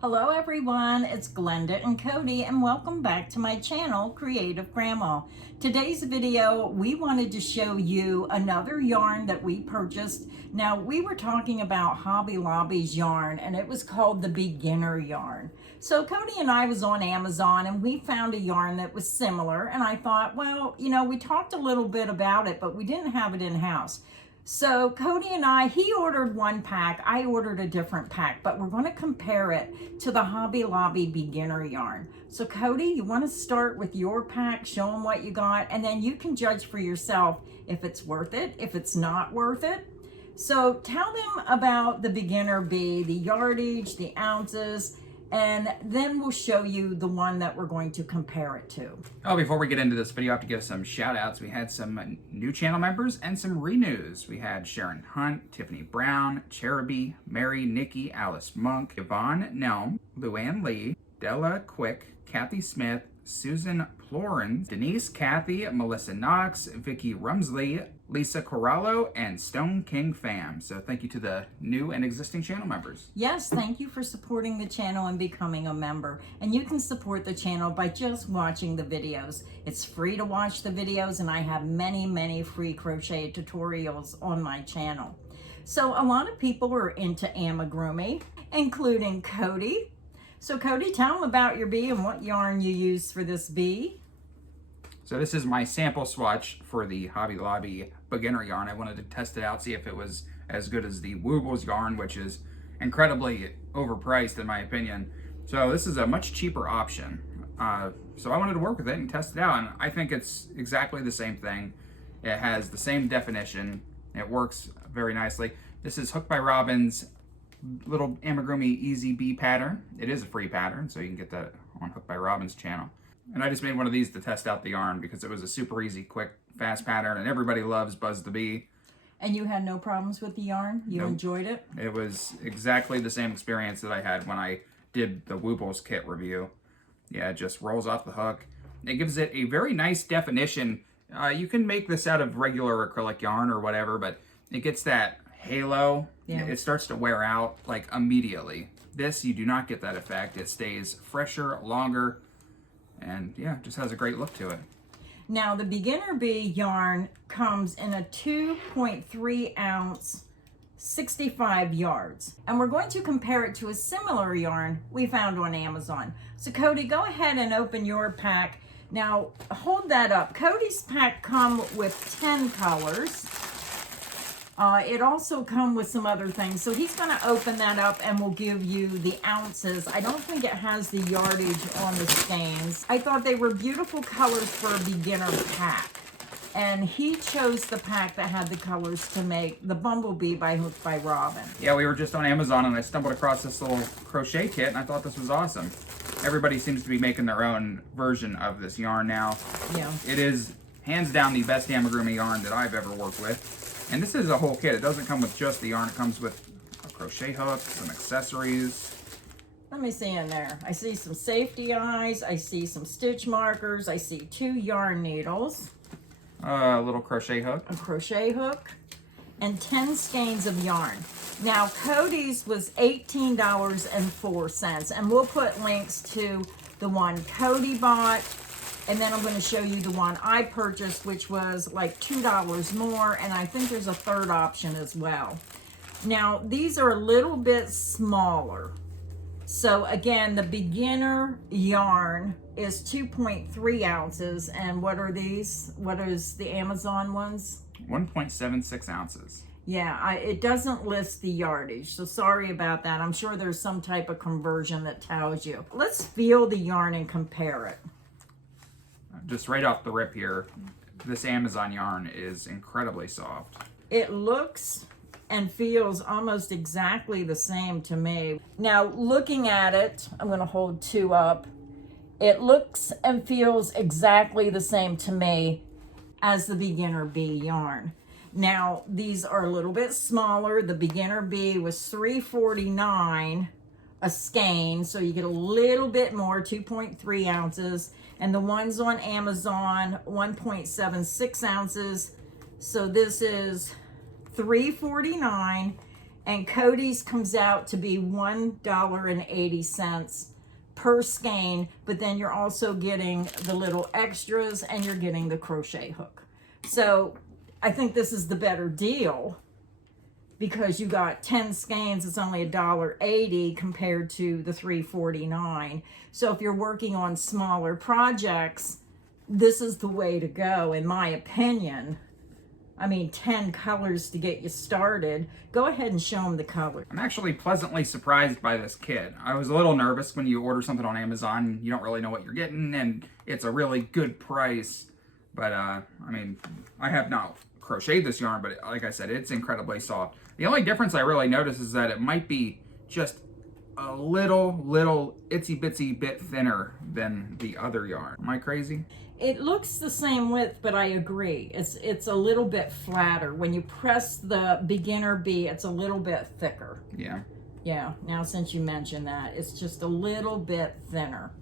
Hello everyone, it's Glenda and Cody and welcome back to my channel, Creative Grandma. Today's video, we wanted to show you another yarn that we purchased. Now, we were talking about Hobby Lobby's yarn and it was called the beginner yarn. So Cody and I was on Amazon and we found a yarn that was similar and I thought, well, we talked a little bit about it, but we didn't have it in-house. So Cody and I, he ordered one pack, I ordered a different pack, but we're going to compare it to the Hobby Lobby beginner yarn. So Cody, you want to start with your pack, show them what you got, and then you can judge for yourself if it's worth it, if it's not worth it. So tell them about the beginner bee, the yardage, the ounces, and then we'll show you the one that we're going to compare it to. Oh, before we get into this video, I have to give some shout outs. We had some new channel members and some renews. We had Sharon Hunt, Tiffany Brown, Cheruby, Mary, Nikki, Alice Monk, Yvonne Nelm, Luann Lee, Della Quick, Kathy Smith, Susan Plorens, Denise Kathy, Melissa Knox, Vicky Rumsley, Lisa Corallo, and Stone King Fam. So thank you to the new and existing channel members. Yes, thank you for supporting the channel and becoming a member. And you can support the channel by just watching the videos. It's free to watch the videos and I have many free crochet tutorials on my channel. So a lot of people are into amigurumi, including Cody. So Cody, tell them about your bee and what yarn you use for this bee. So this is my sample swatch for the Hobby Lobby beginner yarn. I wanted to test it out, see if it was as good as the Woobles yarn, which is incredibly overpriced in my opinion. So this is a much cheaper option. So I wanted to work with it and test it out, and I think it's exactly the same thing. It has the same definition. It works very nicely. This is Hooked by Robin's little amigurumi easy bee pattern. It is a free pattern, so you can get that on Hooked by Robin's channel. And I just made one of these to test out the yarn because it was a super easy, quick, fast pattern, and everybody loves Buzz the Bee. And you had no problems with the yarn? You enjoyed it? It was exactly the same experience that I had when I did the Woobles kit review. Yeah, it just rolls off the hook. It gives it a very nice definition. You can make this out of regular acrylic yarn or whatever, but it gets that halo. Yeah. It starts to wear out like immediately. This, you do not get that effect. It stays fresher, longer, and yeah, just has a great look to it. Now the beginner bee yarn comes in a 2.3 ounce 65 yards, and we're going to compare it to a similar yarn we found on Amazon. So Cody, go ahead and open your pack. Now hold that up. Cody's pack come with 10 colors. It also comes with some other things. So he's going to open that up and we'll give you the ounces. I don't think it has the yardage on the skeins. I thought they were beautiful colors for a beginner pack. And he chose the pack that had the colors to make the Bumblebee by Hooked by Robin. Yeah, we were just on Amazon and I stumbled across this little crochet kit and I thought this was awesome. Everybody seems to be making their own version of this yarn now. Yeah. It is hands down the best amigurumi yarn that I've ever worked with. And this is a whole kit. It doesn't come with just the yarn. It comes with a crochet hook, some accessories. Let me see in there. I see some safety eyes. I see some stitch markers. I see 2 yarn needles. A little crochet hook. A crochet hook. And 10 skeins of yarn. Now, Cody's was $18.04. And we'll put links to the one Cody bought. And then I'm going to show you the one I purchased, which was like $2 more. And I think there's a third option as well. Now, these are a little bit smaller. So again, the beginner yarn is 2.3 ounces. And what are these? What is the Amazon ones? 1.76 ounces. Yeah, it doesn't list the yardage. So sorry about that. I'm sure there's some type of conversion that tells you. Let's feel the yarn and compare it. Just right off the rip here, this Amazon yarn is incredibly soft. It looks and feels almost exactly the same to me. Now, looking at it, I'm going to hold 2 up. It looks and feels exactly the same to me as the beginner bee yarn. Now, these are a little bit smaller. The beginner bee was $3.49 a skein, so you get a little bit more, 2.3 ounces. And the ones on Amazon, 1.76 ounces. So this is $3.49. And Cody's comes out to be $1.80 per skein, but then you're also getting the little extras and you're getting the crochet hook. So I think this is the better deal because you got 10 skeins, it's only $1.80 compared to the $3.49. So if you're working on smaller projects, this is the way to go, in my opinion. I mean, 10 colors to get you started. Go ahead and show them the color. I'm actually pleasantly surprised by this kit. I was a little nervous when you order something on Amazon. You don't really know what you're getting, and it's a really good price. But, I mean, I have not crocheted this yarn, but like I said, it's incredibly soft. The only difference I really notice is that it might be just a little itsy-bitsy bit thinner than the other yarn. Am I crazy? It looks the same width, but I agree. It's a little bit flatter. When you press the beginner bee, it's a little bit thicker. Yeah. Yeah, now since you mentioned that, it's just a little bit thinner.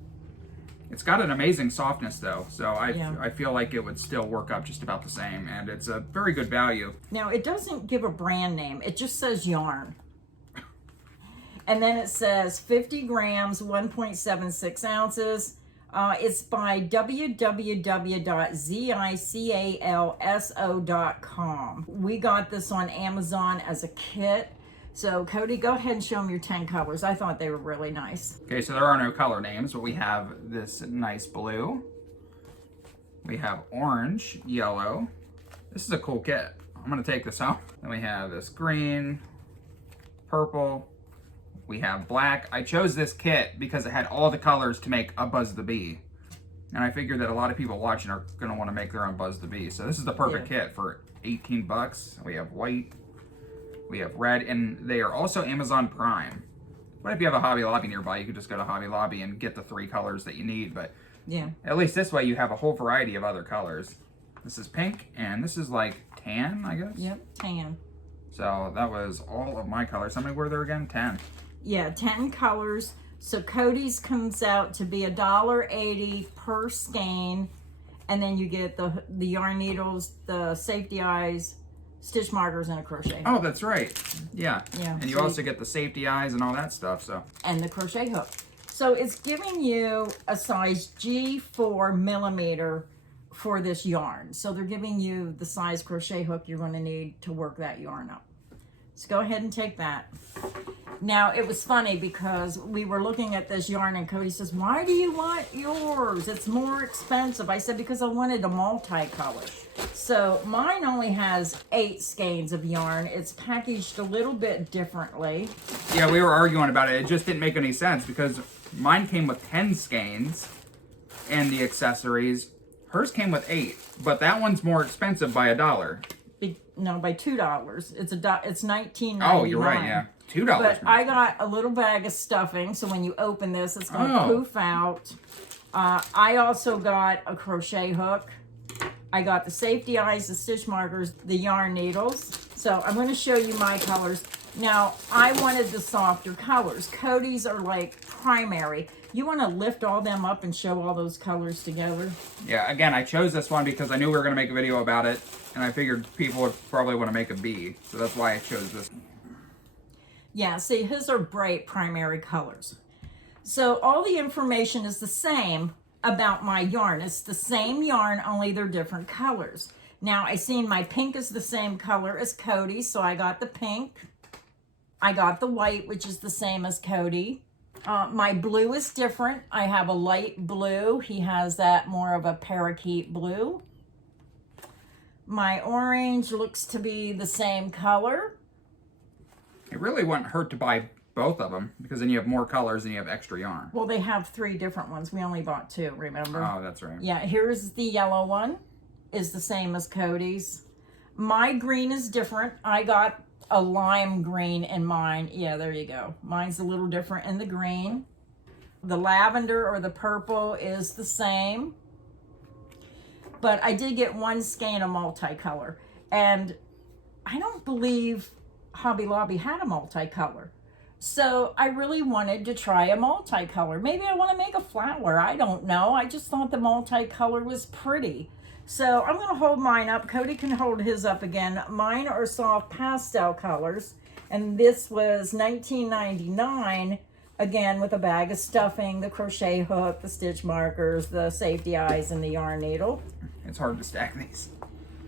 It's got an amazing softness though, so Yeah. I feel like it would still work up just about the same, and it's a very good value. Now, it doesn't give a brand name. It just says yarn. And then it says 50 grams, 1.76 ounces. It's by www.zicalso.com. We got this on Amazon as a kit. So Cody, go ahead and show them your 10 colors. I thought they were really nice. Okay, so there are no color names, but we have this nice blue. We have orange, yellow. This is a cool kit. I'm gonna take this home. Then we have this green, purple. We have black. I chose this kit because it had all the colors to make a Buzz the Bee. And I figured that a lot of people watching are gonna wanna make their own Buzz the Bee. So this is the perfect kit for 18 bucks. We have white, we have red, and they are also Amazon Prime. What if you have a Hobby Lobby nearby? You could just go to Hobby Lobby and get the 3 colors that you need, but Yeah. at least this way you have a whole variety of other colors. This is pink, and this is like tan, I guess? Yep, tan. So that was all of my colors. How many were there again? 10. Yeah, 10 colors. So Cody's comes out to be $1.80 per skein. And then you get the yarn needles, the safety eyes, stitch markers, and a crochet hook. Oh, that's right. Yeah. Yeah, And you so also get the safety eyes and all that stuff, so. And the crochet hook. So it's giving you a size G4 millimeter for this yarn. So they're giving you the size crochet hook you're going to need to work that yarn up. So go ahead and take that. Now, it was funny because we were looking at this yarn and Cody says, why do you want yours? It's more expensive. I said, because I wanted a multicolor. So mine only has 8 skeins of yarn. It's packaged a little bit differently. Yeah, we were arguing about it. It just didn't make any sense because mine came with 10 skeins and the accessories. Hers came with 8, but that one's more expensive by $1. No, by $2. It's $19.99. Oh, you're right, yeah. $2. But I got a little bag of stuffing, so when you open this, it's going to poof out. I also got a crochet hook. I got the safety eyes, the stitch markers, the yarn needles. So I'm going to show you my colors. Now, I wanted the softer colors. Cody's are like primary. You want to lift all them up and show all those colors together? Yeah, again, I chose this one because I knew we were going to make a video about it, and I figured people would probably want to make a bee, so that's why I chose this. Yeah, see, his are bright primary colors. So all the information is the same about my yarn. It's the same yarn, only they're different colors. Now, I seen my pink is the same color as Cody, so I got the pink. I got the white, which is the same as Cody. My blue is different. I have a light blue. He has that more of a parakeet blue. My orange looks to be the same color. It really wouldn't hurt to buy both of them because then you have more colors and you have extra yarn. Well, they have 3 different ones. We only bought 2, remember? Oh, that's right. Yeah, here's the yellow one. Is the same as Cody's. My green is different. I got a lime green in mine. Yeah, there you go. Mine's a little different in the green. The lavender or the purple is the same. But I did get 1 skein of multicolor. And I don't believe Hobby Lobby had a multicolor. So I really wanted to try a multicolor. Maybe I want to make a flower. I don't know. I just thought the multicolor was pretty. So I'm going to hold mine up. Cody can hold his up again. Mine are soft pastel colors. And this was $19.99, again with a bag of stuffing, the crochet hook, the stitch markers, the safety eyes, and the yarn needle. It's hard to stack these.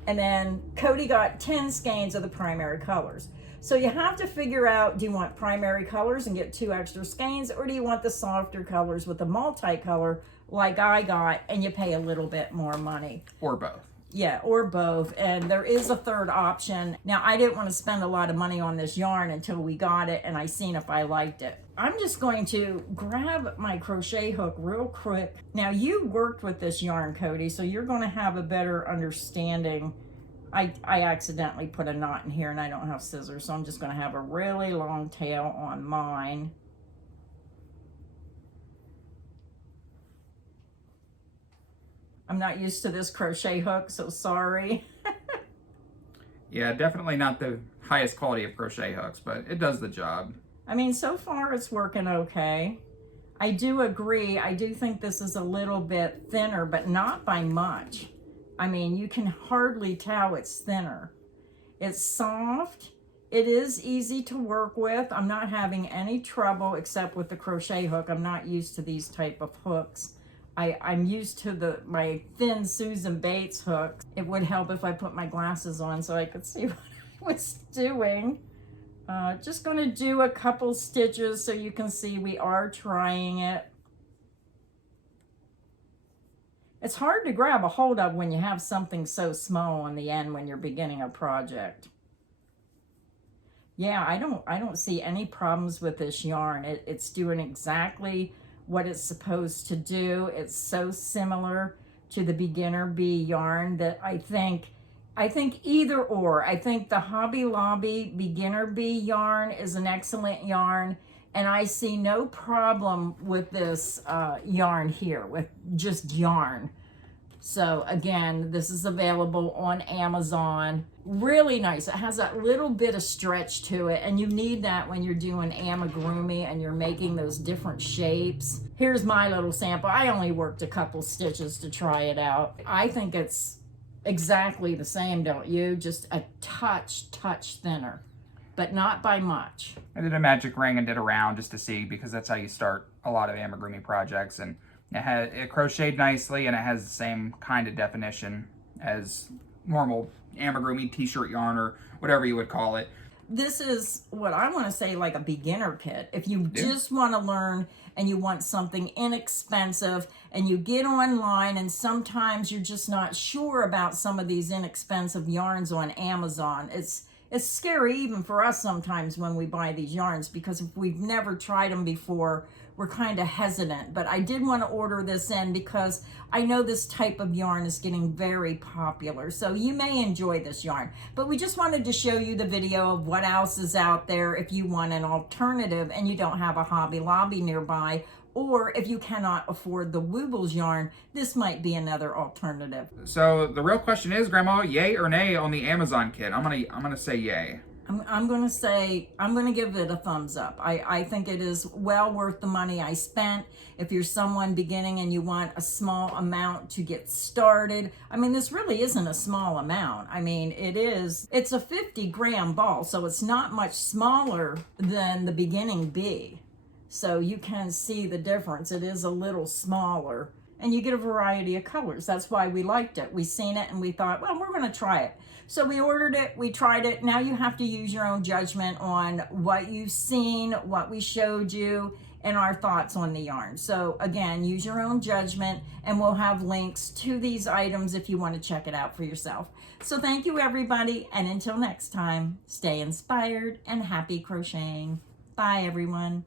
And then Cody got 10 skeins of the primary colors. So you have to figure out, do you want primary colors and get 2 extra skeins, or do you want the softer colors with the multicolor like I got and you pay a little bit more money? Or both. Yeah, or both. And there is a third option. Now, I didn't want to spend a lot of money on this yarn until we got it and I seen if I liked it. I'm just going to grab my crochet hook real quick. Now, you worked with this yarn, Cody, so you're going to have a better understanding. I accidentally put a knot in here and I don't have scissors, so I'm just going to have a really long tail on mine. I'm not used to this crochet hook, so sorry. Yeah, definitely not the highest quality of crochet hooks, but it does the job. I mean, so far it's working okay. I do agree. I do think this is a little bit thinner, but not by much. I mean, you can hardly tell it's thinner. It's soft. It is easy to work with. I'm not having any trouble except with the crochet hook. I'm not used to these type of hooks. I'm used to my thin Susan Bates hook. It would help if I put my glasses on so I could see what I was doing. Just going to do a couple stitches so you can see we are trying it. It's hard to grab a hold of when you have something so small on the end when you're beginning a project. Yeah, I don't see any problems with this yarn. It's doing exactly what it's supposed to do. It's so similar to the Beginner Bee yarn that I think either or. I think the Hobby Lobby Beginner Bee yarn is an excellent yarn, and I see no problem with this yarn here, with just yarn. So again, this is available on Amazon. Really nice. It has that little bit of stretch to it, and you need that when you're doing amigurumi and you're making those different shapes. Here's my little sample. I only worked a couple stitches to try it out. I think it's exactly the same, don't you? Just a touch thinner, but not by much. I did a magic ring and did a round just to see, because that's how you start a lot of amigurumi projects, and it crocheted nicely, and it has the same kind of definition as normal amigurumi t-shirt yarn, or whatever you would call it. This is what I want to say, like a beginner kit. If you just want to learn and you want something inexpensive, and you get online and sometimes you're just not sure about some of these inexpensive yarns on Amazon. It's scary even for us sometimes when we buy these yarns, because if we've never tried them before, we're kind of hesitant. But I did want to order this in because I know this type of yarn is getting very popular. So you may enjoy this yarn. But we just wanted to show you the video of what else is out there if you want an alternative and you don't have a Hobby Lobby nearby, or if you cannot afford the Woobles yarn, this might be another alternative. So the real question is, Grandma, yay or nay on the Amazon kit? I'm gonna say yay. I'm going to give it a thumbs up. I think it is well worth the money I spent. If you're someone beginning and you want a small amount to get started, I mean, this really isn't a small amount. I mean, it's a 50-gram ball, so it's not much smaller than the Beginning Bee. So you can see the difference. It is a little smaller, and you get a variety of colors. That's why we liked it. We seen it and we thought, well, we're going to try it. So we ordered it, we tried it. Now you have to use your own judgment on what you've seen, what we showed you, and our thoughts on the yarn. So again, use your own judgment, and we'll have links to these items if you want to check it out for yourself. So thank you, everybody, and until next time, stay inspired and happy crocheting. Bye, everyone.